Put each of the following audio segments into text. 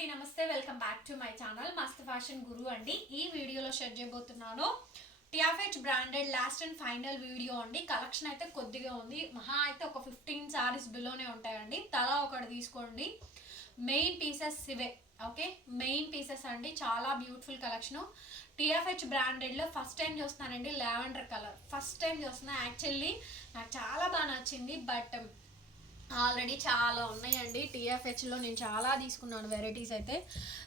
అండి, నమస్తే. Welcome back to my channel Mast Fashion Guru అండి. ఈ వీడియోలో షేర్ చేయబోతున్నాను టియాఫెచ్ branded last and final video అండి. కలెక్షన్ అయితే కొద్దిగా ఉంది, మహా అయితే ఒక 15 సారీస్ బిలోనే ఉంటాయండి. తలా ఒకటి తీసుకోండి. మెయిన్ పీసెస్ ఇవే. ఓకే, మెయిన్ పీసెస్ అండి. చాలా బ్యూటిఫుల్ కలెక్షన్. టియాఫెచ్ బ్రాండెడ్లో ఫస్ట్ టైం చూస్తున్నానండి. లావెండర్ కలర్ ఫస్ట్ టైం చూస్తున్నా. యాక్చువల్లీ నాకు చాలా బాగా నచ్చింది, బట్ ఆల్రెడీ చాలా ఉన్నాయండి. టిఎఫ్హెచ్లో నేను చాలా తీసుకున్నాను వెరైటీస్ అయితే.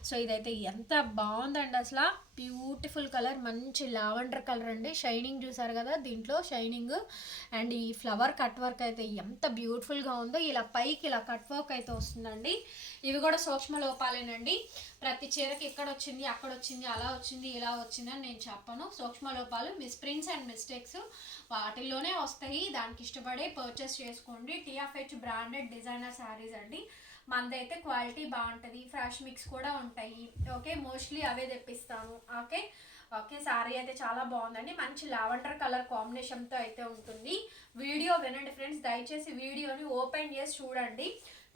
సో ఇదైతే ఎంత బాగుందండి, అసలు బ్యూటిఫుల్ కలర్, మంచి లావెండర్ కలర్ అండి. షైనింగ్ చూసారు కదా, దీంట్లో షైనింగ్ అండ్ ఈ ఫ్లవర్ కట్ వర్క్ అయితే ఎంత బ్యూటిఫుల్గా ఉందో. ఇలా పైకి ఇలా కట్ వర్క్ అయితే వస్తుందండి. ఇవి కూడా సూక్ష్మ లోపాలేనండి. ప్రతి చీరకి ఇక్కడ వచ్చింది, అక్కడ వచ్చింది, అలా వచ్చింది, ఇలా వచ్చింది అని నేను చెప్పను. సూక్ష్మ లోపాలు, మిస్ప్రింట్స్ అండ్ మిస్టేక్స్ వాటిల్లోనే వస్తాయి. దానికి ఇష్టపడే పర్చేస్ చేసుకోండి. టిఎఫ్హెచ్ బ్రాండెడ్ డిజైనర్ శారీస్ అండి. మనదైతే క్వాలిటీ బాగుంటుంది, ఫ్రెష్ మిక్స్ కూడా ఉంటాయి. ఓకే, మోస్ట్లీ అవే తెప్పిస్తాను. ఓకే ఓకే, శారీ అయితే చాలా బాగుందండి. మంచి లావెండర్ కలర్ కాంబినేషన్తో అయితే ఉంటుంది. వీడియో వినండి ఫ్రెండ్స్, దయచేసి వీడియోని ఓపెన్ చేసి చూడండి.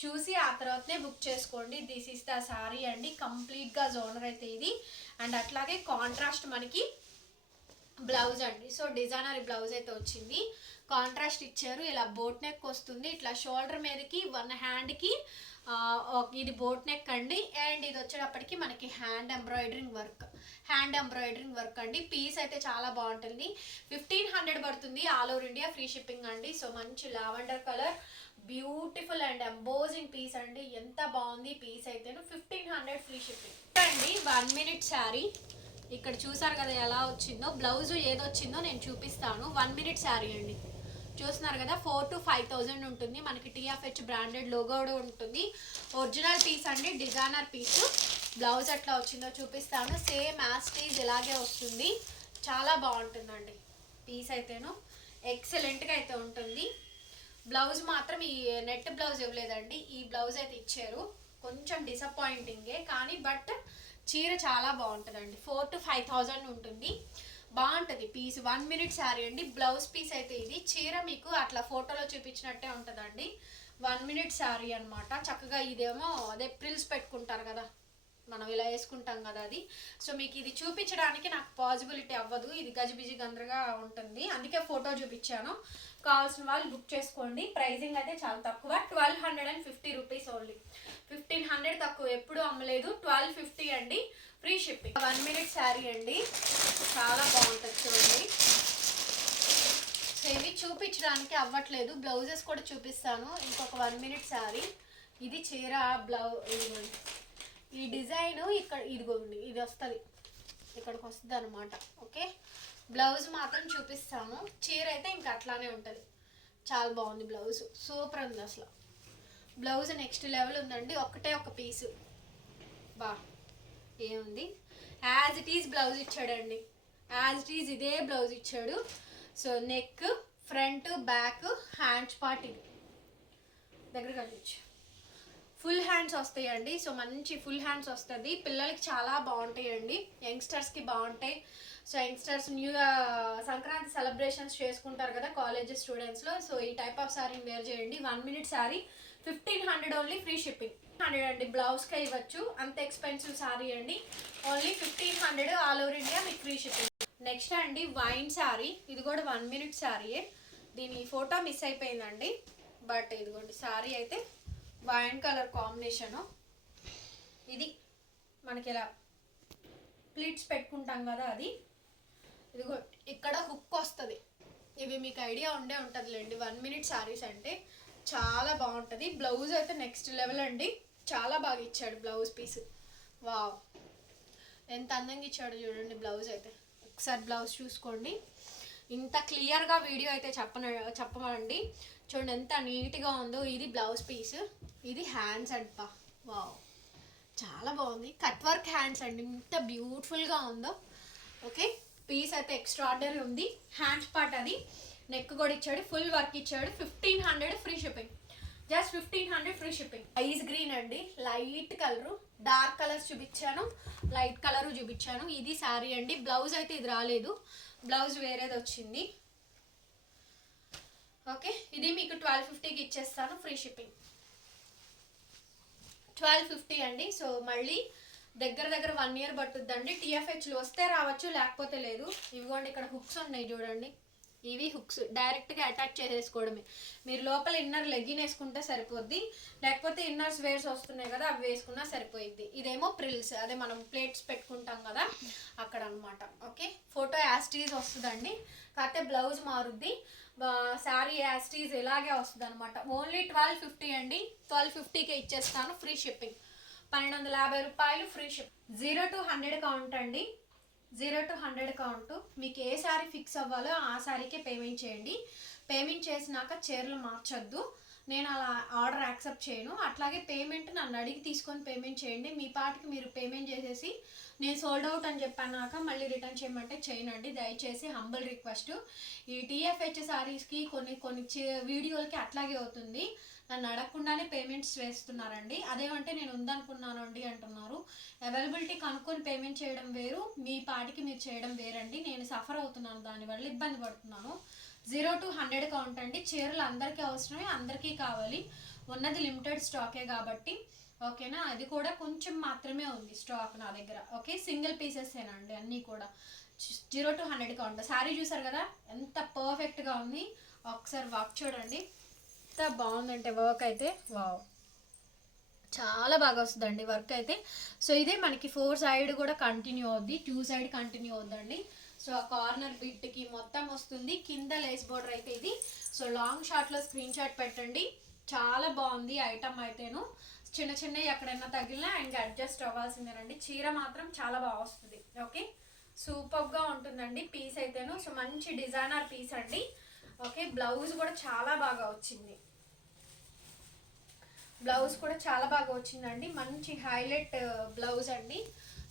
చూసి ఆ తర్వాతనే బుక్ చేసుకోండి. దిస్ ఇస్ ద శారీ అండి. కంప్లీట్గా జోనర్ అయితే ఇది. అండ్ అట్లాగే కాంట్రాస్ట్ మనకి బ్లౌజ్ అండి. సో డిజైనర్ బ్లౌజ్ అయితే వచ్చింది, కాంట్రాస్ట్ ఇచ్చారు. ఇలా బోట్ నెక్ వస్తుంది, ఇట్లా షోల్డర్ మీదకి వన్ హ్యాండ్కి ఇది బోట్ నెక్ అండి. అండ్ ఇది వచ్చేటప్పటికి మనకి హ్యాండ్ ఎంబ్రాయిడరింగ్ వర్క్ అండి. పీస్ అయితే చాలా బాగుంటుంది. 1500 పడుతుంది, all over India free shipping అండి. సో మంచి lavender colour, beautiful and embossing piece అండి. ఎంత బాగుంది పీస్ అయితే. 1500 ఫ్రీ షిప్పింగ్ అండి. 1 మినిట్ శారీ. ఇక్కడ చూసారు కదా ఎలా వచ్చిందో, బ్లౌజ్ ఏదొచ్చిందో నేను చూపిస్తాను. 1 మినిట్ శారీ అండి. చూస్తున్నారు కదా, 4,000 to 5,000 ఉంటుంది. మనకి టిఎఫ్హెచ్ బ్రాండెడ్ లోగో కూడా ఉంటుంది. ఒరిజినల్ పీస్ అండి, డిజైనర్ పీస్. బ్లౌజ్ ఎట్లా వచ్చిందో చూపిస్తాను. సేమ్ యాస్టీజ్ ఇలాగే వస్తుంది. చాలా బాగుంటుందండి పీస్ అయితేను. ఎక్సలెంట్గా అయితే ఉంటుంది. బ్లౌజ్ మాత్రం ఈ నెట్ బ్లౌజ్ ఇవ్వలేదండి, ఈ బ్లౌజ్ అయితే ఇచ్చారు. కొంచెం డిసప్పాయింటింగే కానీ, బట్ చీర చాలా బాగుంటుందండి. 4,000 to 5,000 ఉంటుంది. బాగుంటుంది పీస్. 1 మినిట్ శారీ అండి. బ్లౌజ్ పీస్ అయితే ఇది. చీర మీకు అట్లా ఫోటోలో చూపించినట్టే ఉంటుందండి. 1 మినిట్ శారీ అనమాట. చక్కగా ఇదేమో అదే ప్రిల్స్ పెట్టుకుంటారు కదా, మనం ఇలా వేసుకుంటాం కదా అది. సో మీకు ఇది చూపించడానికి నాకు పాసిబిలిటీ అవ్వదు, ఇది గజిబిజి గందరగా ఉంటుంది, అందుకే ఫోటో చూపించాను. కావాల్సిన వాళ్ళు బుక్ చేసుకోండి. ప్రైజింగ్ అయితే చాలా తక్కువ, 1250 రూపీస్ ఓన్లీ. 1500 తక్కువ ఎప్పుడు అమ్మలేదు. 1250 అండి, ఫ్రీ షిప్పింగ్. 1 మినిట్ శారీ అండి, చాలా బాగుంటుంది చూడండి. సో ఇవి చూపించడానికి అవ్వట్లేదు, బ్లౌజెస్ కూడా చూపిస్తాను. ఇంకొక 1 మినిట్ శారీ. ఇది చీర బ్లౌజ్, ఈ డిజైన్ ఇక్కడ ఇదిగోండి, ఇది వస్తుంది, ఇక్కడికి వస్తుంది అనమాట. ఓకే, బ్లౌజ్ మాత్రం చూపిస్తాను. చీర అయితే ఇంకా అట్లానే ఉంటుంది. చాలా బాగుంది బ్లౌజ్, సూపర్ ఉంది అసలు. బ్లౌజ్ నెక్స్ట్ లెవెల్ ఉందండి. ఒకటే ఒక పీసు బా ఏముంది, యాజ్ ఇట్ ఈజ్ బ్లౌజ్ ఇచ్చాడండి. యాజ్ ఇట్ ఈజ్ ఇదే బ్లౌజ్ ఇచ్చాడు. So neck, front, back, hands part ఇది దగ్గర కనిపించు. ఫుల్ హ్యాండ్స్ వస్తాయండి. సో మంచి ఫుల్ హ్యాండ్స్ వస్తుంది. పిల్లలకి చాలా బాగుంటాయండి, యంగ్స్టర్స్కి బాగుంటాయి. So youngsters new Sankranti celebrations చేసుకుంటారు కదా కాలేజ్ స్టూడెంట్స్లో. సో ఈ టైప్ ఆఫ్ శారీని వేర్ చేయండి. 1 minute sari, 1500 only, free shipping. 100 అండి. బ్లౌజ్కి ఇవ్వచ్చు, అంత ఎక్స్పెన్సివ్ శారీ అండి. ఓన్లీ 1500, ఆల్ ఓవర్ ఇండియా మీకు ఫ్రీ షిప్పింగ్. నెక్స్ట్ అండి వైన్ శారీ. ఇది కూడా 1 మినిట్ శారీయే. దీని ఫోటో మిస్ అయిపోయిందండి, బట్ ఇదిగోండి శారీ అయితే వైన్ కలర్ కాంబినేషను. ఇది మనకి ఇలా ప్లీట్స్ పెట్టుకుంటాం కదా అది. ఇదిగో ఇక్కడ హుక్ వస్తుంది. ఇవి మీకు ఐడియా ఉండే ఉంటుందిలేండి. 1 మినిట్ శారీస్ అంటే చాలా బాగుంటుంది. బ్లౌజ్ అయితే నెక్స్ట్ లెవెల్ అండి, చాలా బాగా ఇచ్చాడు బ్లౌజ్ పీస్. వావ్, ఎంత అందంగా ఇచ్చాడు చూడండి బ్లౌజ్ అయితే. ఒకసారి బ్లౌజ్ చూసుకోండి. ఇంత క్లియర్గా వీడియో అయితే చెప్పమండి. చూడండి ఎంత నీట్గా ఉందో. ఇది బ్లౌజ్ పీస్, ఇది హ్యాండ్స్ అండి. వావ్, చాలా బాగుంది. కట్ వర్క్ హ్యాండ్స్ అండి, ఎంత బ్యూటిఫుల్గా ఉందో. ఓకే, పీస్ అయితే ఎక్స్ట్రాడినరీ ఉంది. హ్యాండ్స్ పార్ట్ అది, నెక్ కూడా ఇచ్చాడు, ఫుల్ వర్క్ ఇచ్చాడు. 1500 free shipping, just 1500 free shipping. Ice green అండి, లైట్ కలరు. డార్క్ కలర్స్ చూపించాను, లైట్ కలరు చూపించాను. ఇది శారీ అండి. బ్లౌజ్ అయితే ఇది రాలేదు, బ్లౌజ్ వేరేది వచ్చింది. ఓకే, ఇది మీకు 1250కి ఇచ్చేస్తాను, ఫ్రీ షిప్పింగ్. 1250 అండి. సో మళ్ళీ దగ్గర దగ్గర 1 ఇయర్ పట్టుద్దండి. టీఎఫ్హెచ్లు వస్తే రావచ్చు, లేకపోతే లేదు. ఇవిగోండి ఇక్కడ హుక్స్ ఉన్నాయి చూడండి, ఇవి హుక్స్ డైరెక్ట్గా అటాచ్ చేసేసుకోవడమే. మీరు లోపల ఇన్నర్ లెగ్గిన్ వేసుకుంటే సరిపోద్ది, లేకపోతే ఇన్నర్స్ వేర్స్ వస్తున్నాయి కదా అవి వేసుకున్నా సరిపోయిద్ది. ఇదేమో ప్రిల్స్, అదే మనం ప్లేట్స్ పెట్టుకుంటాం కదా అక్కడ అనమాట. ఓకే, ఫోటో యాస్టీజ్ వస్తుందండి, కాకపోతే బ్లౌజ్ మారుద్ది. శారీ యాస్టీజ్ ఇలాగే వస్తుంది అనమాట. ఓన్లీ 1250 అండి. 1250కే ఇచ్చేస్తాను, ఫ్రీ షిప్పింగ్. 1250 రూపాయలు ఫ్రీ షిప్. 0 to 100 కౌంట్ అండి. 0 to 100 కౌంట్. మీకు ఏ శారీ ఫిక్స్ అవ్వాలో ఆ శారీకే పేమెంట్ చేయండి. పేమెంట్ చేసినాక చీరలు మార్చొద్దు, నేను అలా ఆర్డర్ యాక్సెప్ట్ చేయను. అట్లాగే పేమెంట్ నన్ను అడిగి తీసుకొని పేమెంట్ చేయండి. మీ పాటికి మీరు పేమెంట్ చేసేసి నేను సోల్డ్ అవుట్ అని చెప్పాక మళ్ళీ రిటర్న్ చేయమంటే చేయనండి, దయచేసి హంబుల్ రిక్వెస్ట్. ఈ టీఎఫ్హెచ్ శారీస్కి కొన్ని వీడియోలకి అట్లాగే అవుతుంది, నన్ను అడగకుండానే పేమెంట్స్ వేస్తున్నారండి. అదేమంటే నేను ఉందనుకున్నాను అండి అంటున్నారు. అవైలబిలిటీ కనుక్కొని పేమెంట్ చేయడం వేరు, మీ పాటికి మీరు చేయడం వేరండి. నేను సఫర్ అవుతున్నాను, దానివల్ల ఇబ్బంది పడుతున్నాను. 0 to 100 కౌంట్ అండి. చీరలు అందరికీ అవసరమే, అందరికీ కావాలి. ఉన్నది లిమిటెడ్ స్టాకే కాబట్టి ఓకేనా. అది కూడా కొంచెం మాత్రమే ఉంది స్టాక్ నా దగ్గర. ఓకే, సింగిల్ పీసెసేనండి అన్నీ కూడా. 0 to 100 కౌంట్. శారీ చూసారు కదా ఎంత పర్ఫెక్ట్గా ఉంది. ఒకసారి వర్క్ చూడండి ఎంత బాగుందంటే, వర్క్ అయితే వావ్, చాలా బాగా వస్తుందండి వర్క్ అయితే. సో ఇదే మనకి 4 సైడ్ కూడా కంటిన్యూ అవుద్ది, 2 సైడ్ కంటిన్యూ అవుద్దండి. సో ఆ కార్నర్ బిట్కి మొత్తం వస్తుంది. కింద లేస్ బోర్డర్ అయితే ఇది. సో లాంగ్ షాట్లో స్క్రీన్ షాట్ పెట్టండి. చాలా బాగుంది ఐటమ్ అయితేను. చిన్న చిన్నవి ఎక్కడైనా తగిలినా అండ్ అడ్జస్ట్ అవ్వాల్సిందేనండి. చీర మాత్రం చాలా బాగా వస్తుంది. ఓకే, సూపర్గా ఉంటుందండి పీస్ అయితేను. సో మంచి డిజైనర్ పీస్ అండి. ఓకే, బ్లౌజ్ కూడా చాలా బాగా వచ్చింది. బ్లౌజ్ కూడా చాలా బాగా వచ్చిందండి, మంచి హైలైట్ బ్లౌజ్ అండి.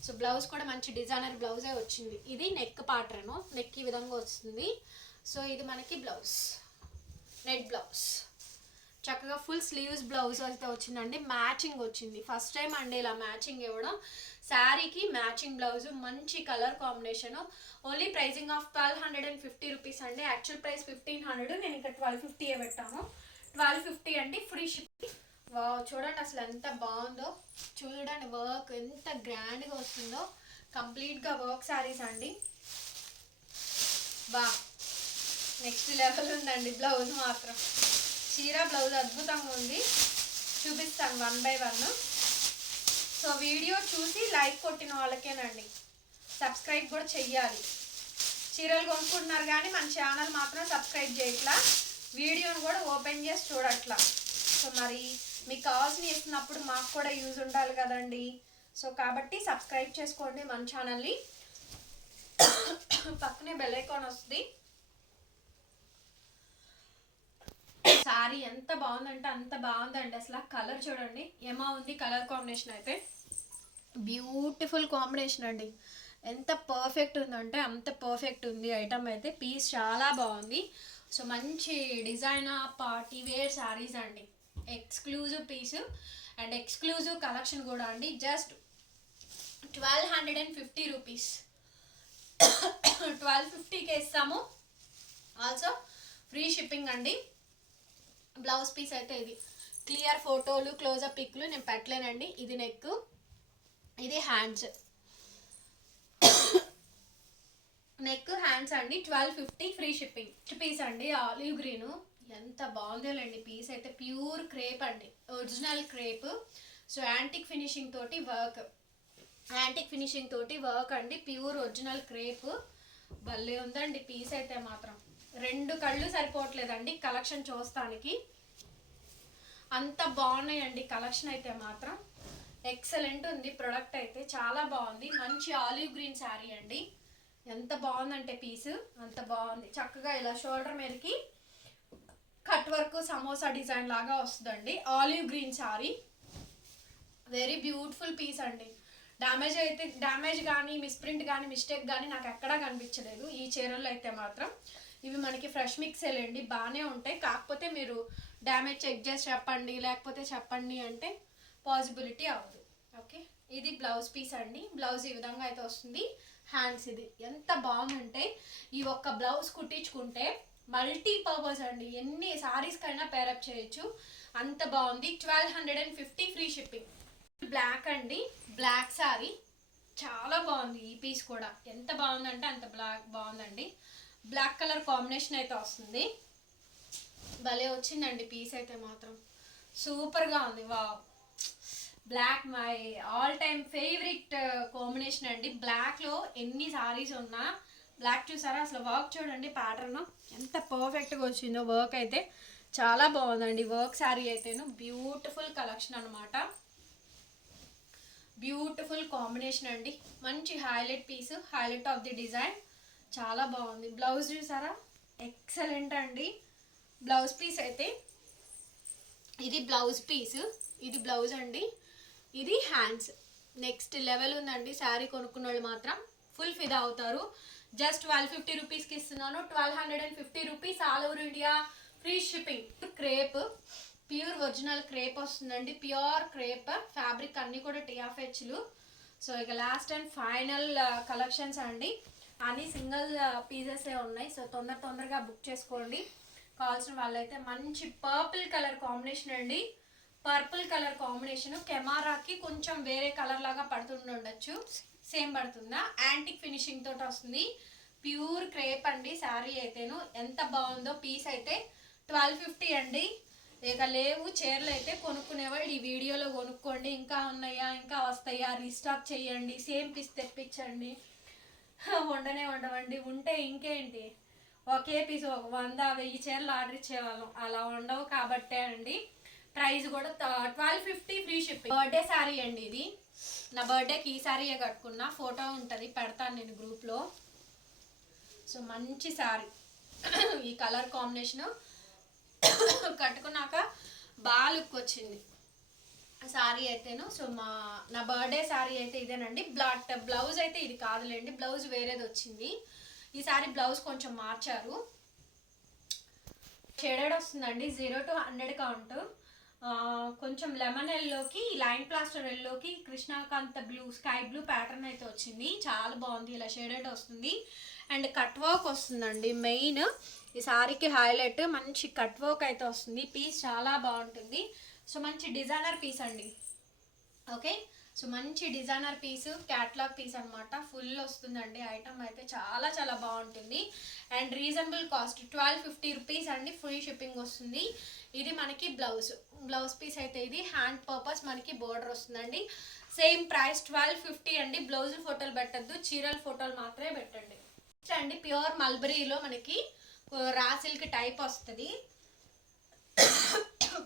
సో బ్లౌజ్ కూడా మంచి డిజైనర్ బ్లౌజే వచ్చింది. ఇది నెక్ ప్యాటర్న్, నెక్ ఈ విధంగా వస్తుంది. సో ఇది మనకి బ్లౌజ్, నెట్ బ్లౌజ్, చక్కగా ఫుల్ స్లీవ్స్ బ్లౌజ్ అయితే వచ్చిందండి. మ్యాచింగ్ వచ్చింది, ఫస్ట్ టైం అండి ఇలా మ్యాచింగ్ ఇవ్వడం. శారీకి మ్యాచింగ్ బ్లౌజ్, మంచి colour combination. Only pricing of 1250 rupees అండి. యాక్చువల్ ప్రైస్ 1500, నేను ఇక్కడ 1250 పెట్టాను. 1250 అండి, ఫ్రీ షిప్పింగ్. వావ్, చూడండి అసలు ఎంత బాగుందో, చూడండి వర్క్ ఎంత గ్రాండ్గా వస్తుందో. కంప్లీట్గా వర్క్ శారీస్ అండి. బా, నెక్స్ట్ లెవెల్ ఉందండి బ్లౌజ్ మాత్రం. చీర బ్లౌజ్ అద్భుతంగా ఉంది, చూపిస్తాను 1 by 1. సో వీడియో చూసి లైక్ కొట్టిన వాళ్ళకేనండి, సబ్స్క్రైబ్ కూడా చెయ్యాలి. చీరలు కొనుక్కుంటున్నారు కానీ మన ఛానల్ మాత్రం సబ్స్క్రైబ్ చేయట్లా, వీడియోని కూడా ఓపెన్ చేసి చూడట్లా. సో మరి మీకు కావాల్సిన ఇస్తున్నప్పుడు మాకు కూడా యూజ్ ఉండాలి కదండి. సో కాబట్టి సబ్స్క్రైబ్ చేసుకోండి మన ఛానల్ని. పక్కనే బెల్ ఐకాన్ వస్తుంది. శారీ ఎంత బాగుందంటే అంత బాగుందండి. అసలు కలర్ చూడండి ఏమో ఉంది, కలర్ కాంబినేషన్ అయితే బ్యూటిఫుల్ కాంబినేషన్ అండి. ఎంత పర్ఫెక్ట్ ఉందంటే అంత పర్ఫెక్ట్ ఉంది ఐటమ్ అయితే. పీస్ చాలా బాగుంది. సో మంచి డిజైనర్ పార్టీ వేర్ శారీస్ అండి, exclusive piece and exclusive collection కూడా అండి. జస్ట్ 1250 రూపీస్, 1250కి ఇస్తాము. ఆల్సో ఫ్రీ షిప్పింగ్ అండి. బ్లౌజ్ పీస్ అయితే ఇది. క్లియర్ ఫోటోలు క్లోజప్ పిక్లు నేను పెట్టలేనండి. ఇది నెక్, ఇది హ్యాండ్స్, నెక్ హ్యాండ్స్ అండి. 1250 ఫ్రీ షిప్పింగ్. పీస్ అండి ఆలివ్ గ్రీన్, ఎంత బాగుందేలండి పీస్ అయితే. ప్యూర్ క్రేప్ అండి, original crepe. So antique finishing తోటి వర్క్, యాంటిక్ ఫినిషింగ్ తోటి వర్క్ అండి. ప్యూర్ ఒరిజినల్ క్రేప్, భలే ఉందండి పీస్ అయితే మాత్రం. 2 కళ్ళు సరిపోవట్లేదండి కలెక్షన్ చూస్తానికి, అంత బాగున్నాయండి కలెక్షన్ అయితే మాత్రం. ఎక్సలెంట్ ఉంది ప్రొడక్ట్ అయితే, చాలా బాగుంది. మంచి ఆలివ్ గ్రీన్ శారీ అండి, ఎంత బాగుందంటే పీస్ అంత బాగుంది. చక్కగా ఇలా షోల్డర్ మీదకి కట్ వర్క్ సమోసా డిజైన్ లాగా వస్తుందండి. Olive green sari, very beautiful piece అండి. డ్యామేజ్ కానీ మిస్ప్రింట్ కానీ మిస్టేక్ కానీ నాకు ఎక్కడా కనిపించలేదు ఈ చీరల్లో అయితే మాత్రం. ఇవి మనకి ఫ్రెష్ మిక్సేలేండి, బాగానే ఉంటాయి. కాకపోతే మీరు డ్యామేజ్ చెక్ చేసి చెప్పండి, లేకపోతే చెప్పండి అంటే పాసిబిలిటీ అవ్వదు. ఓకే, ఇది బ్లౌజ్ పీస్ అండి. బ్లౌజ్ ఈ విధంగా అయితే వస్తుంది. హ్యాండ్స్ ఇది ఎంత బాగుందంటే, ఈ ఒక్క బ్లౌజ్ కుట్టించుకుంటే మల్టీపర్పస్ అండి, ఎన్ని శారీస్కైనా పేరప్ చేయొచ్చు, అంత బాగుంది. 1250 ఫ్రీ షిప్పింగ్. బ్లాక్ అండి, బ్లాక్ సారీ చాలా బాగుంది. ఈ పీస్ కూడా ఎంత బాగుందంటే అంత బాగుందండి. బ్లాక్ కలర్ కాంబినేషన్ అయితే వస్తుంది. భలే వచ్చిందండి పీస్ అయితే మాత్రం సూపర్గా ఉంది. Wow, black my all time favourite combination అండి. బ్లాక్లో ఎన్ని సారీస్ ఉన్నా బ్లాక్ చూసారా, అసలు వర్క్ చూడండి, ప్యాటర్న్ ఎంత పర్ఫెక్ట్గా వచ్చిందో. వర్క్ అయితే చాలా బాగుందండి. వర్క్ శారీ అయితేను బ్యూటిఫుల్ కలెక్షన్ అనమాట. బ్యూటిఫుల్ కాంబినేషన్ అండి. మంచి highlight piece, highlight of the design చాలా బాగుంది. బ్లౌజ్ చూసారా, ఎక్సలెంట్ అండి. బ్లౌజ్ పీస్ అయితే ఇది బ్లౌజ్ పీస్, ఇది బ్లౌజ్ అండి, ఇది హ్యాండ్స్. నెక్స్ట్ లెవెల్ ఉందండి. శారీ కొనుక్కున్న వాళ్ళు మాత్రం ఫుల్ ఫిదా అవుతారు. జస్ట్ 1250 రూపీస్కి ఇస్తున్నాను. 1250 rupees, all over India free shipping. Crepe, pure original crepe వస్తుందండి. ప్యూర్ క్రేప్ ఫ్యాబ్రిక్, అన్నీ కూడా TFHలు. సో ఇక లాస్ట్ అండ్ ఫైనల్ కలెక్షన్స్ అండి. అన్నీ సింగిల్ పీసెసే ఉన్నాయి. సో తొందరగా బుక్ చేసుకోండి కావాల్సిన వాళ్ళైతే. మంచి పర్పుల్ కలర్ కాంబినేషన్ అండి. పర్పుల్ కలర్ కాంబినేషన్ కెమెరాకి కొంచెం వేరే కలర్ లాగా పడుతుండొచ్చు, సేమ్ పడుతుందా. యాంటిక్ ఫినిషింగ్ తోటి వస్తుంది. ప్యూర్ క్రేప్ అండి శారీ అయితేను. ఎంత బాగుందో పీస్ అయితే. 1250 అండి. ఇక లేవు చీరలు అయితే కొనుక్కునేవాళ్ళు ఈ వీడియోలో కొనుక్కోండి. ఇంకా ఉన్నాయా, ఇంకా వస్తాయా, రీస్టాక్ చేయండి, సేమ్ పీస్ తెప్పించండి. ఉండవండి. ఉంటే ఇంకేంటి, ఒకే పీస్ ఒక 100-1000 చీరలు ఆర్డర్ ఇచ్చేవాళ్ళం. అలా ఉండవు కాబట్టే అండి. ప్రైస్ కూడా 1250, ఫ్రీ షిప్పింగ్. బర్త్డే శారీ అండి ఇది. నా బర్త్డేకి ఈ శారీయే కట్టుకున్నా. ఫోటో ఉంటుంది, పెడతాను నేను గ్రూప్లో. సో మంచి శారీ, ఈ కలర్ కాంబినేషను కట్టుకున్నాక బాగా లుక్ వచ్చింది శారీ అయితేను. సో నా బర్త్డే శారీ అయితే ఇదేనండి. బ్లౌజ్ అయితే ఇది కాదులేండి, బ్లౌజ్ వేరేది వచ్చింది. ఈ శారీ బ్లౌజ్ కొంచెం మార్చారు. షేడెడ్ వస్తుందండి, 0 to 100 కౌంట్. కొంచెం లెమన్ ఎల్లోకి, లైన్ ప్లాస్టర్ ఎల్లోకి కృష్ణాకాంత బ్లూ, స్కై బ్లూ ప్యాటర్న్ అయితే వచ్చింది. చాలా బాగుంది. ఇలా షేడెడ్ వస్తుంది అండ్ కట్ వర్క్ వస్తుందండి. మెయిన్ ఈ శారీకి హైలైట్ మంచి కట్ వర్క్ అయితే వస్తుంది. పీస్ చాలా బాగుంటుంది. సో మంచి డిజైనర్ పీస్ అండి. ఓకే, సో మంచి డిజైనర్ పీస్, క్యాట్లాగ్ పీస్ అనమాట. ఫుల్ వస్తుందండి. ఐటమ్ అయితే చాలా బాగుంటుంది అండ్ రీజనబుల్ కాస్ట్. 1250 రూపీస్ అండి. ఫ్రీ షిప్పింగ్ వస్తుంది. ఇది మనకి బ్లౌజ్ పీస్ అయితే ఇది హ్యాండ్ పర్పస్ మనకి బోర్డర్ వస్తుందండి. సేమ్ ప్రైస్ 1250 అండి. బ్లౌజ్ ఫోటోలు పెట్టద్దు, చీరల ఫోటోలు మాత్రమే పెట్టండి అండి. ప్యూర్ మల్బరీలో మనకి రా సిల్క్ టైప్ వస్తుంది,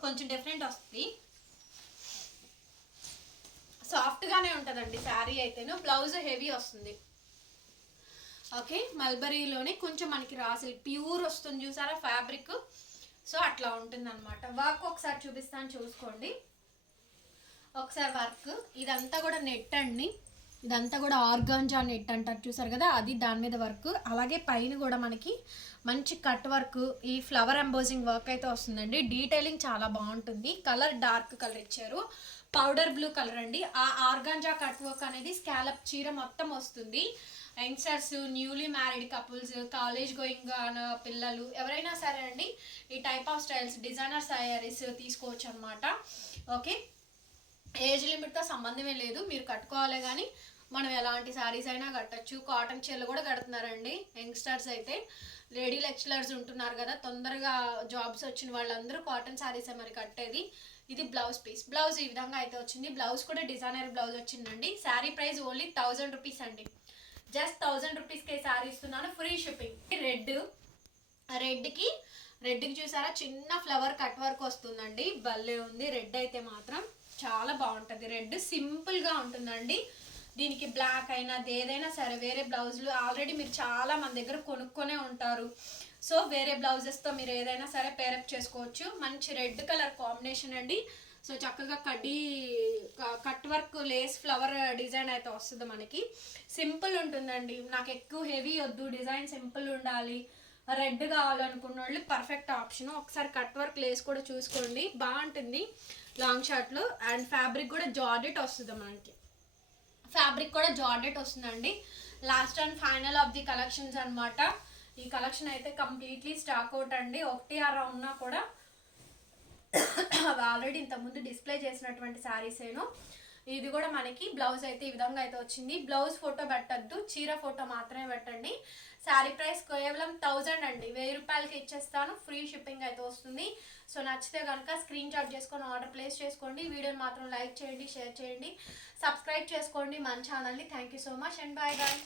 కొంచెం డిఫరెంట్ వస్తుంది. సాఫ్ట్గానే ఉంటుందండి శారీ అయితేను. బ్లౌజ్ హెవీ వస్తుంది. ఓకే, మల్బరీలోనే కొంచెం మనకి రా సిల్క్ ప్యూర్ వస్తుంది చూసారా ఫ్యాబ్రిక్. సో అట్లా ఉంటుంది అనమాట. వర్క్ ఒకసారి చూపిస్తాను, చూసుకోండి ఒకసారి వర్క్. ఇదంతా కూడా నెట్ అండి, ఇదంతా కూడా ఆర్గాంజా నెట్ అంటారు చూసారు కదా, అది దాని మీద వర్క్. అలాగే పైన కూడా మనకి మంచి కట్ వర్క్, ఈ ఫ్లవర్ ఎంబోజింగ్ వర్క్ అయితే వస్తుందండి. డీటెయిలింగ్ చాలా బాగుంటుంది. కలర్ డార్క్ కలర్ ఇచ్చారు, పౌడర్ బ్లూ కలర్ అండి. ఆ ఆర్గాంజా కట్ వర్క్ అనేది స్కాలప్ చీర మొత్తం వస్తుంది. Youngsters, newly married couples, college going పిల్లలు ఎవరైనా సరే అండి ఈ type of styles, designer saris తీసుకోవచ్చు అనమాట. ఓకే, ఏజ్ లిమిట్తో సంబంధమే లేదు, మీరు కట్టుకోవాలి. కానీ మనం ఎలాంటి శారీస్ అయినా కట్టచ్చు. కాటన్ చీరలు కూడా కడుతున్నారండి యంగ్స్టర్స్ అయితే. లేడీ లెక్చరర్స్ ఉంటున్నారు కదా, తొందరగా జాబ్స్ వచ్చిన వాళ్ళందరూ కాటన్ శారీసే మరి కట్టేది. ఇది బ్లౌజ్ పీస్. బ్లౌజ్ ఈ విధంగా అయితే వచ్చింది. బ్లౌజ్ కూడా డిజైనర్ బ్లౌజ్ వచ్చిందండి. శారీ ప్రైస్ ఓన్లీ 1000 రూపీస్ అండి. జస్ట్ 1000 రూపీస్కి శారీ ఇస్తున్నాను, ఫ్రీ షిప్పింగ్. రెడ్కి చూసారా చిన్న ఫ్లవర్ కట్ వర్క్ వస్తుందండి. భలే ఉంది. రెడ్ అయితే మాత్రం చాలా బాగుంటుంది. రెడ్ సింపుల్గా ఉంటుందండి. దీనికి బ్లాక్ అయినా ఏదైనా సరే వేరే బ్లౌజులు ఆల్రెడీ మీరు చాలా మన దగ్గర కొనుక్కొనే ఉంటారు. సో వేరే బ్లౌజెస్తో మీరు ఏదైనా సరే పేరప్ చేసుకోవచ్చు. మంచి రెడ్ కలర్ కాంబినేషన్ అండి. సో చక్కగా cut work lace flower design అయితే వస్తుంది మనకి. సింపుల్ ఉంటుందండి. నాకు ఎక్కువ హెవీ వద్దు, డిజైన్ సింపుల్ ఉండాలి, రెడ్ కావాలనుకున్న వాళ్ళు పర్ఫెక్ట్ ఆప్షన్. ఒకసారి కట్ వర్క్ లేస్ కూడా చూసుకోండి, బాగుంటుంది లాంగ్ షార్ట్లో. అండ్ ఫ్యాబ్రిక్ కూడా జార్జెట్ వస్తుంది మనకి. ఫ్యాబ్రిక్ కూడా జార్జెట్ వస్తుందండి. Last and final of the collections అనమాట. ఈ కలెక్షన్ అయితే కంప్లీట్లీ స్టాక్ అవుట్ అండి. ఒకటి అలా ఉన్నా కూడా అవి ఆల్రెడీ ఇంతకుముందు డిస్ప్లే చేసినటువంటి శారీస్ ఏను. ఇది కూడా మనకి బ్లౌజ్ అయితే ఈ విధంగా అయితే వచ్చింది. బ్లౌజ్ ఫోటో పెట్టద్దు, చీర ఫోటో మాత్రమే పెట్టండి. శారీ ప్రైస్ కేవలం 1000 అండి, 1000 రూపాయలకి ఇచ్చేస్తాను. ఫ్రీ షిప్పింగ్ అయితే వస్తుంది. సో నచ్చితే కనుక స్క్రీన్ షాట్ చేసుకొని ఆర్డర్ ప్లేస్ చేసుకోండి. వీడియోని మాత్రం లైక్ చేయండి, షేర్ చేయండి, సబ్స్క్రైబ్ చేసుకోండి మన ఛానల్ని. Thank you so much and bye bye.